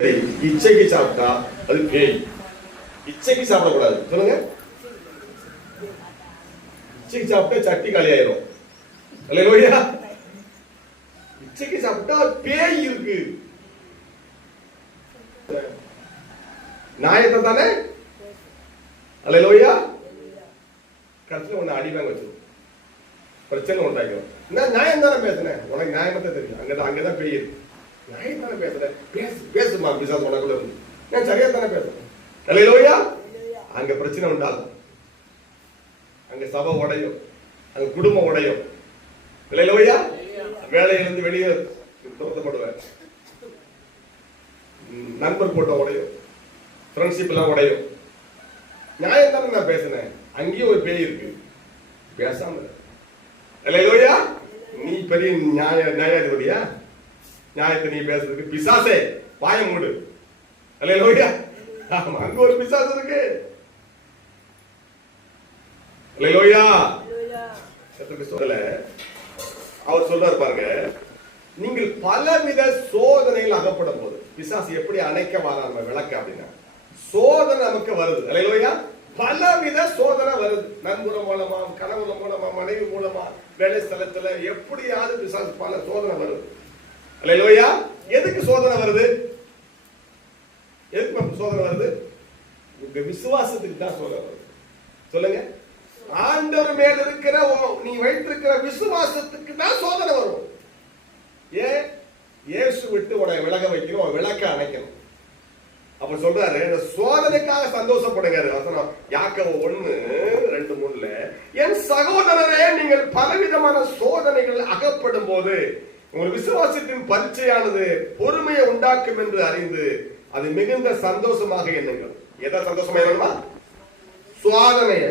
இச்சைக்கு சாப்பிட்டா அது பேய். இச்சைக்கு சாப்பிடக்கூடாது. சொல்லுங்க. இச்சைக்கு சாப்பிட்டா சட்டி காலி ஆயிரும். அல்லேலூயா. இச்சைக்கு சாப்பிட்டா பேய் இருக்கு. நியாயத்தை தானே. அல்லேலூயா. கடைசியில் ஒன்னு அடிவாங்க வச்சிடும், பிரச்சனை உண்டாக்கிறோம். நான் நியாயம் தானே பேசுனேன், உனக்கு நியாயமா தான் தெரியும். அங்கதான் பேய் இருக்கு. நியாயம் தானே பேசுறேன், பேசுமா பிசாசு உனக்குள்ள இருந்து. நான் சரியா தானே பேசுறேன். அல்லேலூயா. அங்க பிரச்சனை உண்டாகும், அங்க சபை உடையும், அங்க குடும்பம் உடையும். அல்லேலூயா. வேலையிலிருந்து வெளியே துரத்தப்படுவேன், நண்பர் கூட்டம் உடையும், ஃப்ரெண்ட்ஷிப் எல்லாம் உடையும். நியாயம் தானே நான் பேசுனேன். அங்கேயும் ஒரு பேய் இருக்கு, பேசாம. அல்லேலூயா. நீ பெரிய நியாயாதிபதியா? நியாயத்தை நீ பேசுறதுக்கு பிசாசே வாய மூடு. அல்லேலூயா. ஆமா, அங்க ஒரு பிசாசு இருக்கு. அல்லேலூயா. அவர் சொல்றாரு பாருங்க, நீங்கள் பலவித சோதனையில் அகப்படும் போது பிசாசு எப்படி அணைக்க வர விளக்க அப்படின்னா, சோதனை நமக்கு வருது. அல்லேலூயா. பலவித சோதனை வருது. நண்பர் மூலமா, கணவன் மூலமா, மனைவி மூலமா, வேலை ஸ்தலத்துல எப்படியாவது பிசாசு பல சோதனை வருது. அல்லேலூயா. எதுக்கு சோதனை வருது? எதுக்கு சோதனை வருது? உங்க விசுவாசத்துக்கு தான் சோதனை வருது. சொல்லுங்க. ஆண்டவர் மேல் இருக்கிற நீ வைத்திருக்கிற விசுவாசத்துக்கு தான் சோதனை வரும். ஏன்? இயேசு விட்டு உன்னை விலக வைக்கணும், விளக்க அணைக்கணும். அப்ப சொல்றாரு, இந்த சோதனைக்காக சந்தோஷப்படுங்க. வசனம் யாக்கோபு 1:2-3 என் சகோதரரே, நீங்கள் பலவிதமான சோதனைகள் அகப்படும் போது உங்கள் விசுவாசத்தின் பரீட்சையானது பொறுமையை உண்டாக்கும் என்று அறிந்து அது மிகுந்த சந்தோஷமாக எண்ணுங்கள். எதை சந்தோஷமா எண்ணணுமா? சோதனைய